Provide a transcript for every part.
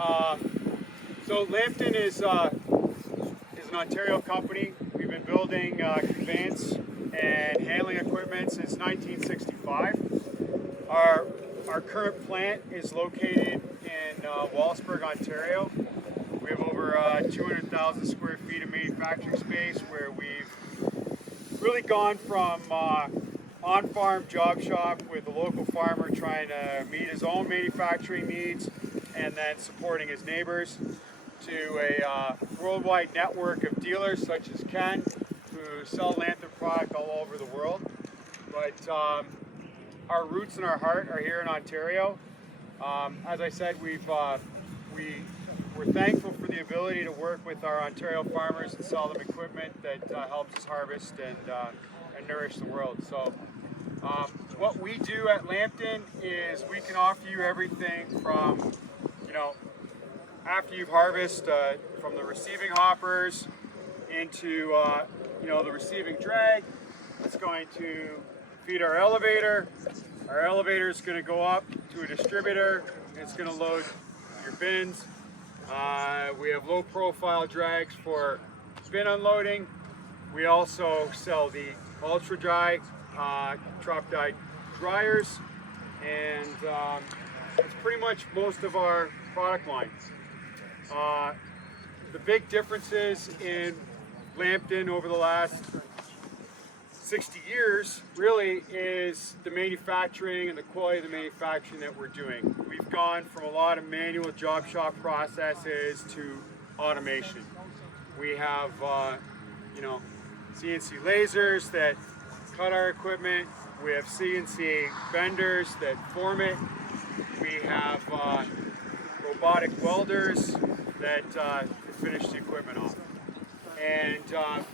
So Lambton is an Ontario company. We've been building conveyance and handling equipment since 1965. Our current plant is located in Wallaceburg, Ontario. We have over 200,000 square feet of manufacturing space where we've really gone from on-farm job shop with a local farmer trying to meet his own manufacturing needs and then supporting his neighbors, to a worldwide network of dealers such as Ken, who sell Lambton product all over the world. But our roots and our heart are here in Ontario. As I said, we're thankful for the ability to work with our Ontario farmers and sell them equipment that helps us harvest and nourish the world. So what we do at Lambton is we can offer you everything from, after you've harvested, from the receiving hoppers into the receiving drag. It's going to feed our elevator. Our elevator is going to go up to a distributor. It's going to load your bins. We have low profile drags for bin unloading. We also sell the ultra dry drop dyed dryers, and it's pretty much most of our product line. The big differences in Lambton over the last 60 years really is the manufacturing and the quality of the manufacturing that we're doing. We've gone from a lot of manual job shop processes to automation. We have CNC lasers that cut our equipment. We have CNC benders that form it. We have robotic welders that finish the equipment off. And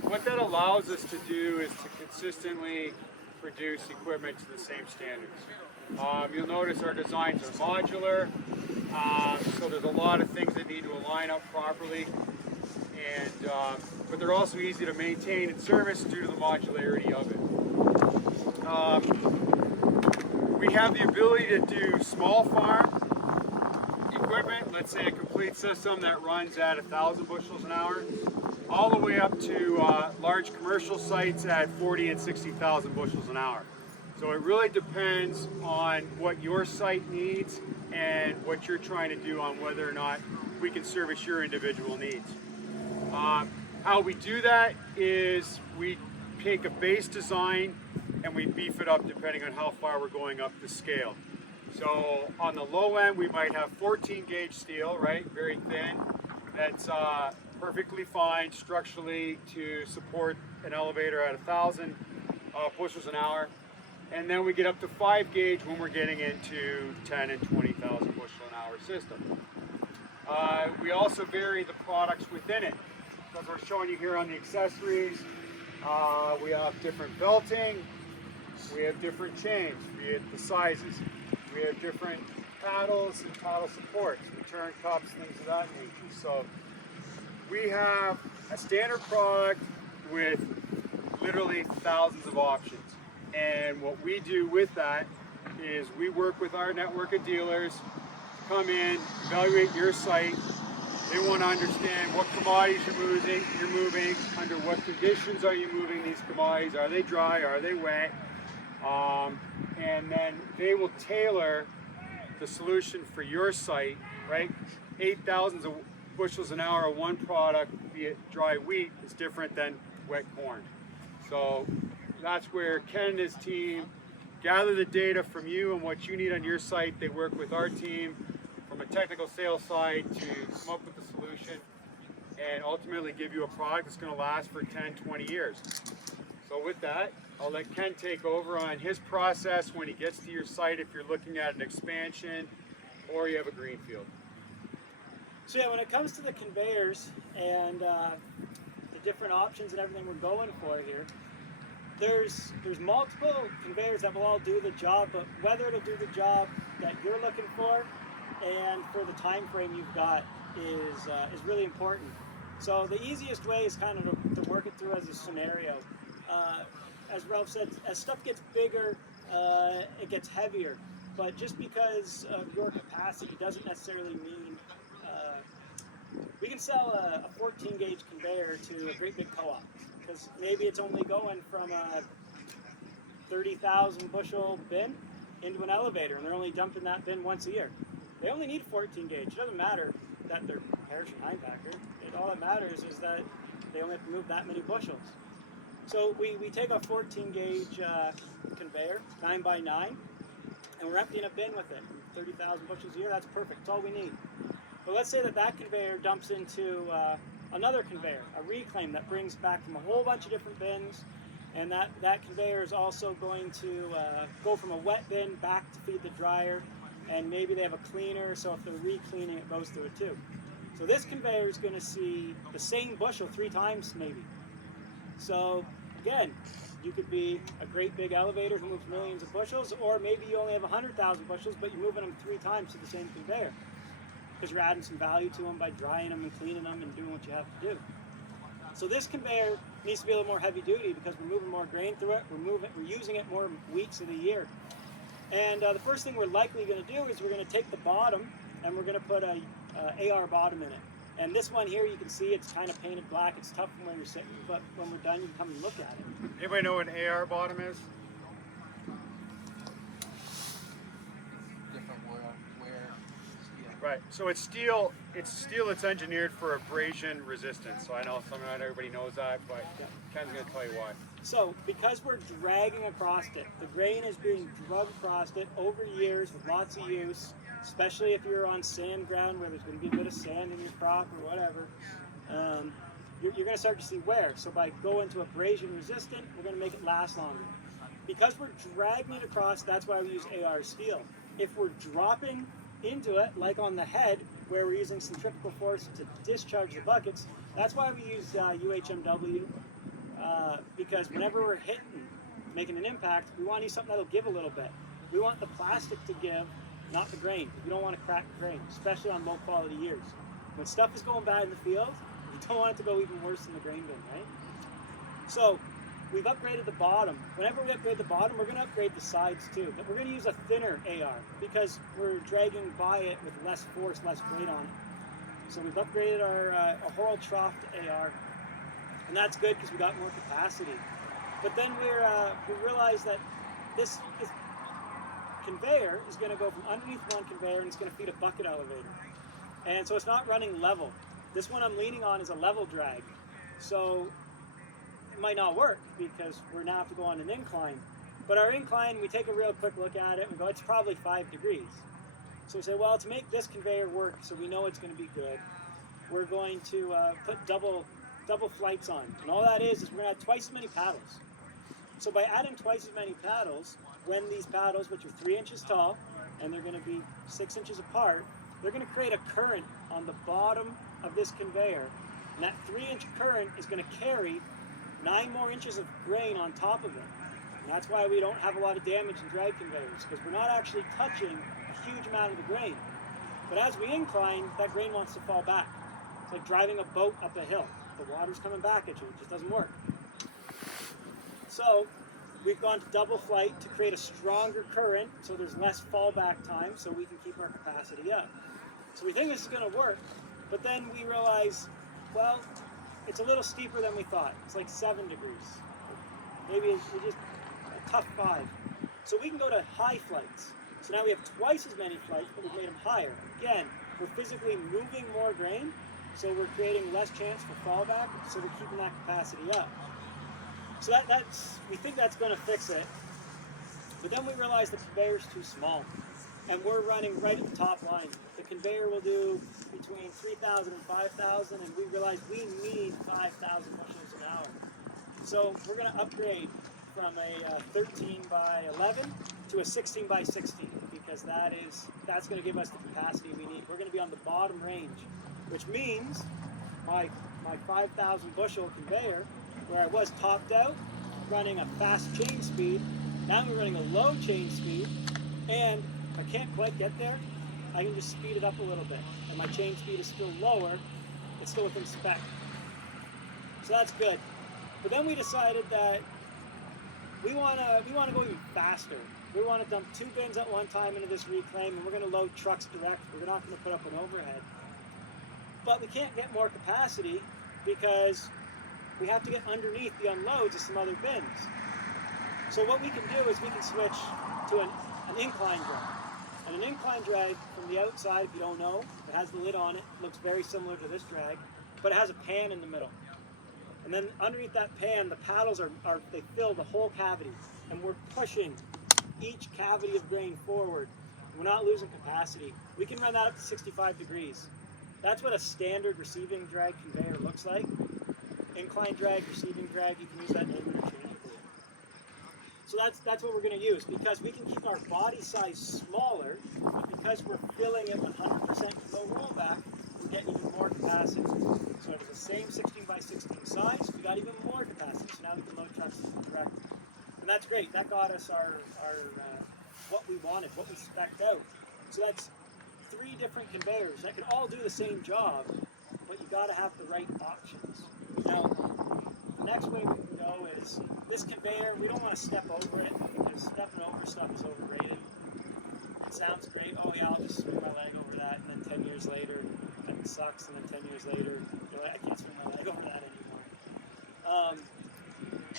what that allows us to do is to consistently produce equipment to the same standards. You'll notice our designs are modular, so there's a lot of things that need to align up properly, and but they're also easy to maintain and service due to the modularity of it. We have the ability to do small farm equipment, let's say a complete system that runs at 1,000 bushels an hour, all the way up to large commercial sites at 40 and 60,000 bushels an hour. So it really depends on what your site needs and what you're trying to do on whether or not we can service your individual needs. How we do that is we take a base design and we beef it up depending on how far we're going up the scale. So on the low end, we might have 14 gauge steel, right? Very thin. That's perfectly fine structurally to support an elevator at 1,000 bushels an hour. And then we get up to 5 gauge when we're getting into 10 and 20,000 bushel an hour system. We also vary the products within it. So as we're showing you here on the accessories, we have different belting, we have different chains, be it the sizes. We have different paddles and paddle supports, return cups, things of that nature. So we have a standard product with literally thousands of options. And what we do with that is we work with our network of dealers to come in, evaluate your site. They want to understand what commodities you're moving, under what conditions are you moving these commodities, are they dry, are they wet? And then they will tailor the solution for your site, right? 8,000 bushels an hour of one product, be it dry wheat, is different than wet corn. So that's where Ken and his team gather the data from you and what you need on your site. They work with our team from a technical sales side to come up with a solution and ultimately give you a product that's going to last for 10, 20 years. So with that, I'll let Ken take over on his process when he gets to your site if you're looking at an expansion or you have a greenfield. So yeah, when it comes to the conveyors and the different options and everything we're going for here, there's multiple conveyors that will all do the job, but whether it'll do the job that you're looking for and for the time frame you've got is really important. So the easiest way is kind of to work it through as a scenario. As Ralph said, as stuff gets bigger, it gets heavier. But just because of your capacity doesn't necessarily mean we can sell a 14 gauge conveyor to a great big co-op, because maybe it's only going from a 30,000 bushel bin into an elevator, and they're only dumping that bin once a year. They only need a 14 gauge. It doesn't matter that they're Parrish and Heinebacher. All that matters is that they only have to move that many bushels. So we take a 14 gauge conveyor, 9 by 9, and we're emptying a bin with it. 30,000 bushels a year, that's perfect. That's all we need. But let's say that conveyor dumps into another conveyor, a reclaim that brings back from a whole bunch of different bins, and that conveyor is also going to go from a wet bin back to feed the dryer, and maybe they have a cleaner, so if they're re-cleaning, it goes through it too. So this conveyor is going to see the same bushel 3 times maybe. So again, you could be a great big elevator who moves millions of bushels, or maybe you only have 100,000 bushels, but you're moving them 3 times to the same conveyor, because you're adding some value to them by drying them and cleaning them and doing what you have to do. So this conveyor needs to be a little more heavy duty because we're moving more grain through it, we're using it more weeks of the year. And the first thing we're likely going to do is we're going to take the bottom and we're going to put a AR bottom in it. And this one here, you can see it's kind of painted black. It's tough from where you're sitting, but when we're done, you can come and look at it. Anybody know what an AR bottom is? Different wear. Right. So it's steel. It's steel that's engineered for abrasion resistance. So I know not everybody knows that, but Ken's going to tell you why. So because we're dragging across it, the grain is being drugged across it over years with lots of use. Especially if you're on sand ground where there's going to be a bit of sand in your crop or whatever, you're going to start to see wear. So by going to abrasion resistant, we're going to make it last longer. Because we're dragging it across, that's why we use AR steel. If we're dropping into it, like on the head, where we're using centrifugal force to discharge the buckets, that's why we use UHMW, because whenever we're hitting, making an impact, we want to use something that'll give a little bit. We want the plastic to give, not the grain. We don't want to crack the grain, especially on low quality years. When stuff is going bad in the field, you don't want it to go even worse than the grain bin, right? So we've upgraded the bottom. Whenever we upgrade the bottom, we're going to upgrade the sides too. But we're going to use a thinner AR because we're dragging by it with less force, less weight on it. So we've upgraded our Horrell trough to AR, and that's good because we got more capacity. But then we realized that this conveyor is going to go from underneath one conveyor and it's going to feed a bucket elevator. And so it's not running level. This one I'm leaning on is a level drag. So it might not work because we're now have to go on an incline. But our incline, we take a real quick look at it and go, it's probably 5 degrees. So we say, well, to make this conveyor work so we know it's going to be good, we're going to put double flights on. And all that is we're going to add twice as many paddles. So by adding twice as many paddles, when these paddles, which are 3 inches tall, and they're going to be 6 inches apart, they're going to create a current on the bottom of this conveyor. And that 3-inch current is going to carry 9 more inches of grain on top of it. And that's why we don't have a lot of damage in drag conveyors, because we're not actually touching a huge amount of the grain. But as we incline, that grain wants to fall back. It's like driving a boat up a hill. The water's coming back at you. It just doesn't work. So we've gone to double flight to create a stronger current so there's less fallback time so we can keep our capacity up. So we think this is going to work, but then we realize, well, it's a little steeper than we thought. It's like 7 degrees. Maybe it's just a tough 5. So we can go to high flights. So now we have twice as many flights, but we've made them higher. Again, we're physically moving more grain, so we're creating less chance for fallback, so we're keeping that capacity up. So we think that's going to fix it. But then we realize the conveyor's too small. And we're running right at the top line. The conveyor will do between 3,000 and 5,000, and we realize we need 5,000 bushels an hour. So we're going to upgrade from a 13 by 11 to a 16 by 16, because that's going to give us the capacity we need. We're going to be on the bottom range, which means my 5,000 bushel conveyor, where I was topped out, running a fast chain speed, now I'm running a low chain speed, and if I can't quite get there, I can just speed it up a little bit. And my chain speed is still lower, it's still within spec. So that's good. But then we decided that we want to go even faster. We want to dump 2 bins at one time into this reclaim, and we're going to load trucks direct. We're not going to put up an overhead. but we can't get more capacity because we have to get underneath the unloads of some other bins. So what we can do is we can switch to an incline drag. And an incline drag from the outside, if you don't know, it has the lid on it, looks very similar to this drag, but it has a pan in the middle. And then underneath that pan, the paddles they fill the whole cavity. And we're pushing each cavity of grain forward. We're not losing capacity. We can run that up to 65 degrees. That's what a standard receiving drag conveyor looks like. Incline drag, receiving drag, you can use that name interchangeably. So that's what we're going to use, because we can keep our body size smaller, but because we're filling it 100% no rollback, we're getting even more capacity. So it is the same 16 by 16 size, we got even more capacity, so now we can load trucks direct. And that's great, that got us our what we wanted, what we spec'd out. So that's 3 different conveyors that can all do the same job, but you got to have the right options. Now, the next way we can go is this conveyor, we don't want to step over it, because stepping over stuff is overrated. It sounds great, oh yeah, I'll just swing my leg over that, and then 10 years later, that sucks, and then 10 years later, you're like, I can't swing my leg over that anymore.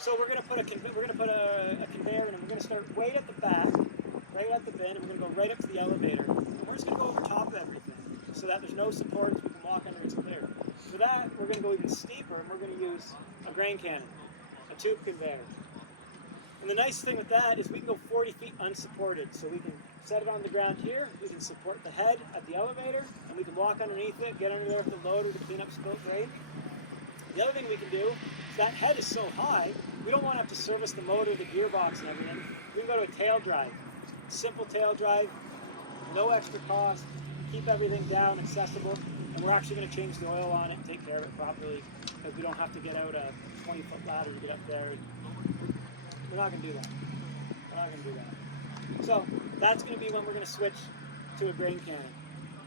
So we're going to put a conveyor in, and we're going to start right at the back, right at the bin, and we're going to go right up to the elevator. And we're just going to go over top of everything, so that there's no supports, we can walk under, it's clear. For that, we're going to go even steeper, and we're going to use a grain cannon, a tube conveyor. And the nice thing with that is we can go 40 feet unsupported, so we can set it on the ground here, we can support the head at the elevator, and we can walk underneath it, get under there with the loader to clean up spilt grain. The other thing we can do is that head is so high, we don't want to have to service the motor, the gearbox, and everything. We can go to a tail drive. Simple tail drive, no extra cost, keep everything down, accessible, and we're actually going to change the oil on it and take care of it properly, because we don't have to get out a 20-foot ladder to get up there. We're not going to do that. We're not going to do that. So that's going to be when we're going to switch to a grain cannon.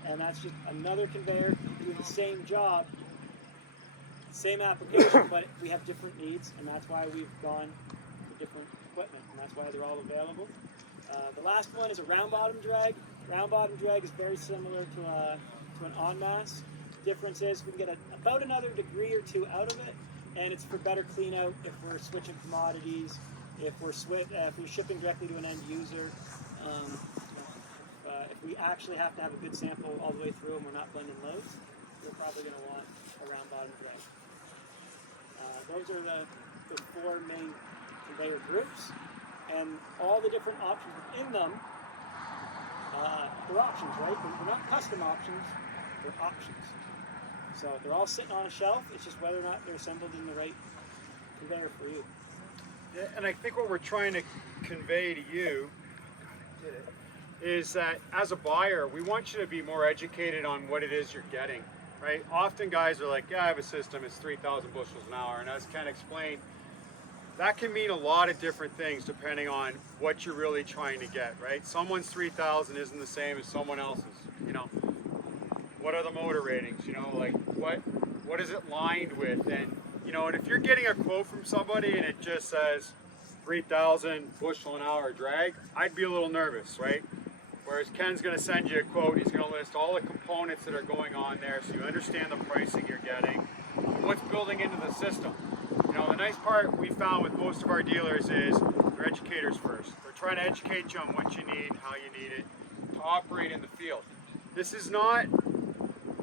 And that's just another conveyor doing the same job, same application, but we have different needs, and that's why we've gone for different equipment, and that's why they're all available. The last one is a round bottom drag. Round bottom drag is very similar to an en masse. Difference is we can get about another degree or 2 out of it, and it's for better clean out if we're switching commodities, if we're shipping directly to an end user, if we actually have to have a good sample all the way through and we're not blending loads, we're probably going to want a round bottom drag. Those are the 4 main conveyor groups, and all the different options within them. They're options, right? They're not custom options, they're options. So they're all sitting on a shelf, it's just whether or not they're assembled in the right conveyor for you. Yeah, and I think what we're trying to convey to you is that as a buyer, we want you to be more educated on what it is you're getting, right? Often guys are like, yeah, I have a system, it's 3,000 bushels an hour, and as Ken explained, that can mean a lot of different things depending on what you're really trying to get, right? Someone's 3,000 isn't the same as someone else's, you know. What are the motor ratings, you know, like what is it lined with? And, you know, and if you're getting a quote from somebody and it just says 3,000 bushel an hour drag, I'd be a little nervous, right? Whereas Ken's going to send you a quote, he's going to list all the components that are going on there so you understand the pricing you're getting, what's building into the system. You know, the nice part we found with most of our dealers is they're educators first. They're trying to educate you on what you need, how you need it, to operate in the field. This is not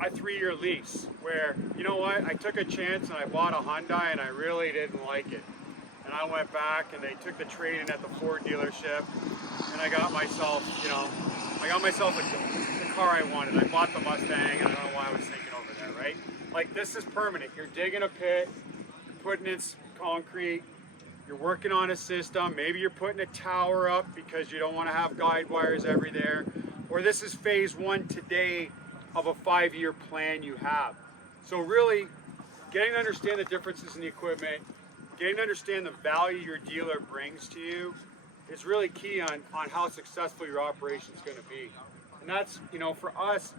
a 3-year lease where, you know what, I took a chance and I bought a Hyundai and I really didn't like it. And I went back and they took the trade-in at the Ford dealership and I got myself, you know, the car I wanted. I bought the Mustang and I don't know why I was thinking over there, right? Like, this is permanent. You're digging a pit, putting in concrete, you're working on a system, maybe you're putting a tower up because you don't want to have guide wires every there, or this is phase 1 today of a 5-year plan you have. So really, getting to understand the differences in the equipment, getting to understand the value your dealer brings to you is really key on how successful your operation is going to be. And that's, you know, for us,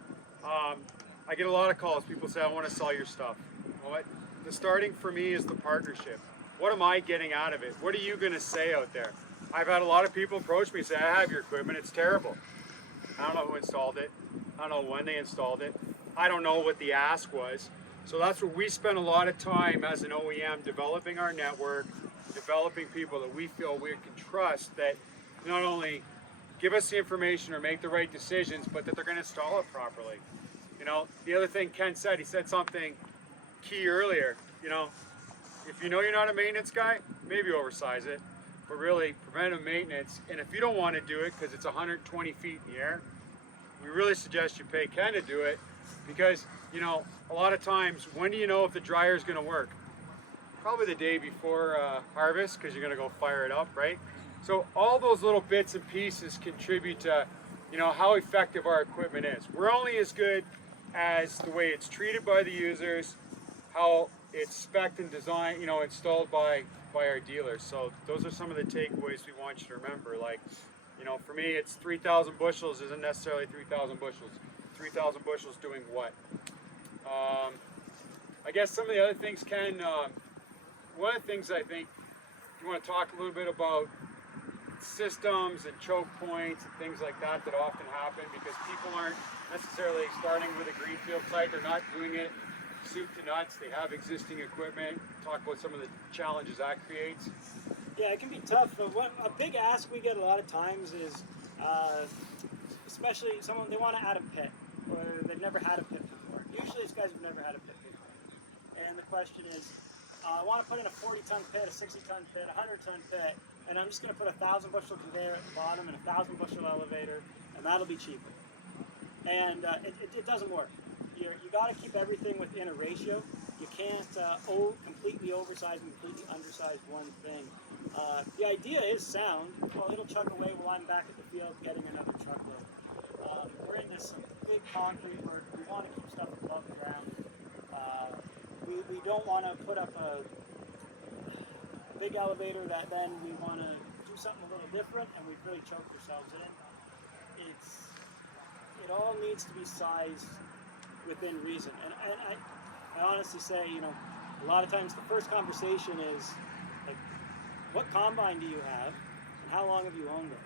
I get a lot of calls. People say, I want to sell your stuff. Well, the starting for me is the partnership. What am I getting out of it? What are you going to say out there? I've had a lot of people approach me and say, I have your equipment, it's terrible. I don't know who installed it. I don't know when they installed it. I don't know what the ask was. So that's where we spend a lot of time as an OEM developing our network, developing people that we feel we can trust that not only give us the information or make the right decisions, but that they're going to install it properly. You know, the other thing Ken said, he said something key earlier. You know, if you know you're not a maintenance guy, maybe oversize it, but really preventive maintenance. And if you don't want to do it because it's 120 feet in the air, we really suggest you pay Ken to do it, because, you know, a lot of times, when do you know if the dryer is going to work? Probably the day before harvest, because you're going to go fire it up, right? So all those little bits and pieces contribute to, you know, how effective our equipment is. We're only as good as the way it's treated by the users, how it's spec'd and designed, you know, installed by our dealers. So those are some of the takeaways we want you to remember. Like, you know, for me, it's 3,000 bushels isn't necessarily 3,000 bushels. 3,000 bushels doing what? I guess some of the other things, Ken, one of the things I think you want to talk a little bit about systems and choke points and things like that that often happen because people aren't necessarily starting with a greenfield site. They're not doing it soup to nuts. They have existing equipment. Talk about some of the challenges that creates. Yeah, it can be tough. But a big ask we get a lot of times is, especially someone, they want to add a pit, or they've never had a pit before. Usually it's guys who've never had a pit before. And the question is, I want to put in a 40-ton pit, a 60-ton pit, a 100-ton pit, and I'm just going to put a 1,000 bushel conveyor at the bottom and a 1,000 bushel elevator, and that'll be cheaper. And it doesn't work. You got to keep everything within a ratio. You can't completely oversize and completely undersize one thing. The idea is sound. Well, it'll chuck away while I'm back at the field getting another truckload. We're in this big concrete work. We want to keep stuff above ground. We don't want to put up a big elevator that then we want to do something a little different and we've really choked ourselves in. It all needs to be sized within reason. And I honestly say, you know, a lot of times the first conversation is like, what combine do you have and how long have you owned it?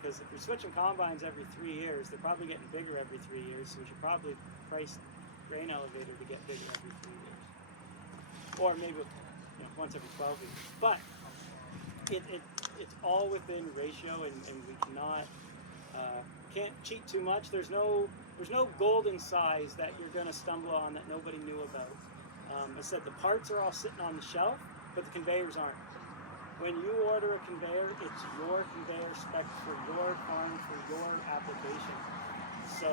Because if you're switching combines every 3 years, they're probably getting bigger every 3 years, so we should probably price grain elevator to get bigger every 3 years. Or maybe, you know, once every 12 years. But it's all within ratio, and we can't cheat too much. There's no golden size that you're going to stumble on that nobody knew about. I said the parts are all sitting on the shelf, but the conveyors aren't. When you order a conveyor, it's your conveyor spec for your farm, for your application. So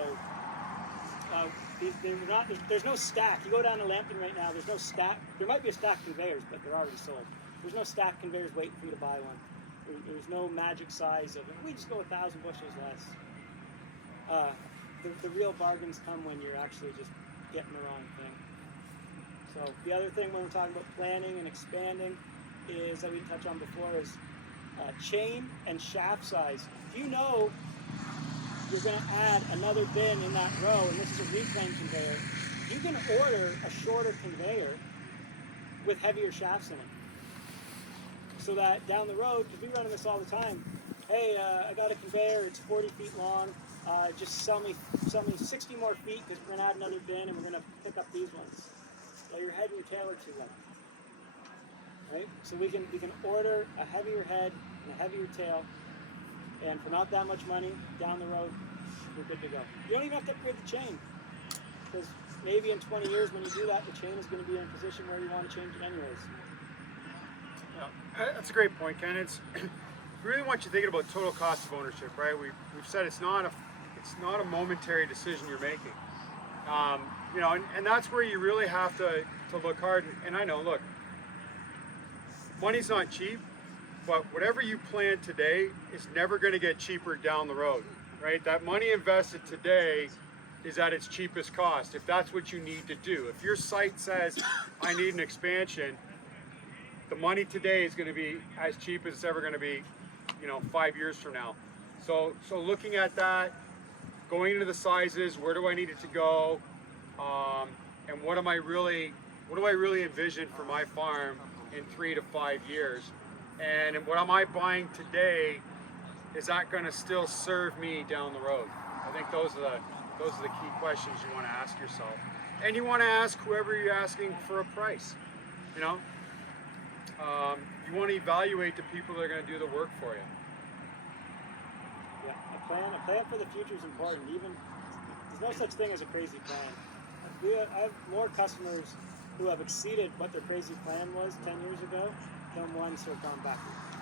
there's no stack. You go down to Lambton right now, there's no stack. There might be a stack of conveyors, but they're already sold. There's no stack conveyors waiting for you to buy one. There's no magic size of it. We just go 1,000 bushels less. The real bargains come when you're actually just getting the wrong thing. So the other thing when we're talking about planning and expanding is, that we touched on before, is chain and shaft size. If you know you're going to add another bin in that row, and this is a reclaim conveyor, you can order a shorter conveyor with heavier shafts in it. So that down the road, because we run this all the time, hey, I got a conveyor, it's 40 feet long, just sell me 60 more feet because we're going to add another bin and we're going to pick up these ones. Well, your head and your tail are too long. Right? So we can order a heavier head and a heavier tail, and for not that much money, down the road, we're good to go. You don't even have to upgrade the chain, because maybe in 20 years when you do that, the chain is going to be in a position where you want to change it anyways. Yeah, that's a great point, Ken. We really want you thinking about total cost of ownership, right? We've said it's not a momentary decision you're making. You know, and that's where you really have to look hard. And I know, look, money's not cheap, but whatever you plan today is never going to get cheaper down the road, right? That money invested today is at its cheapest cost, if that's what you need to do. If your site says, I need an expansion, the money today is going to be as cheap as it's ever going to be, you know, 5 years from now. So looking at that, going into the sizes, where do I need it to go, and what do I really envision for my farm in 3 to 5 years, and what am I buying today? Is that going to still serve me down the road? I think those are Those are the key questions you want to ask yourself. And you want to ask whoever you're asking for a price. You know, you want to evaluate the people that are going to do the work for you. Yeah, a plan for the future is important. Even there's no such thing as a crazy plan. I have more customers who have exceeded what their crazy plan was 10 years ago than ones who have gone backwards.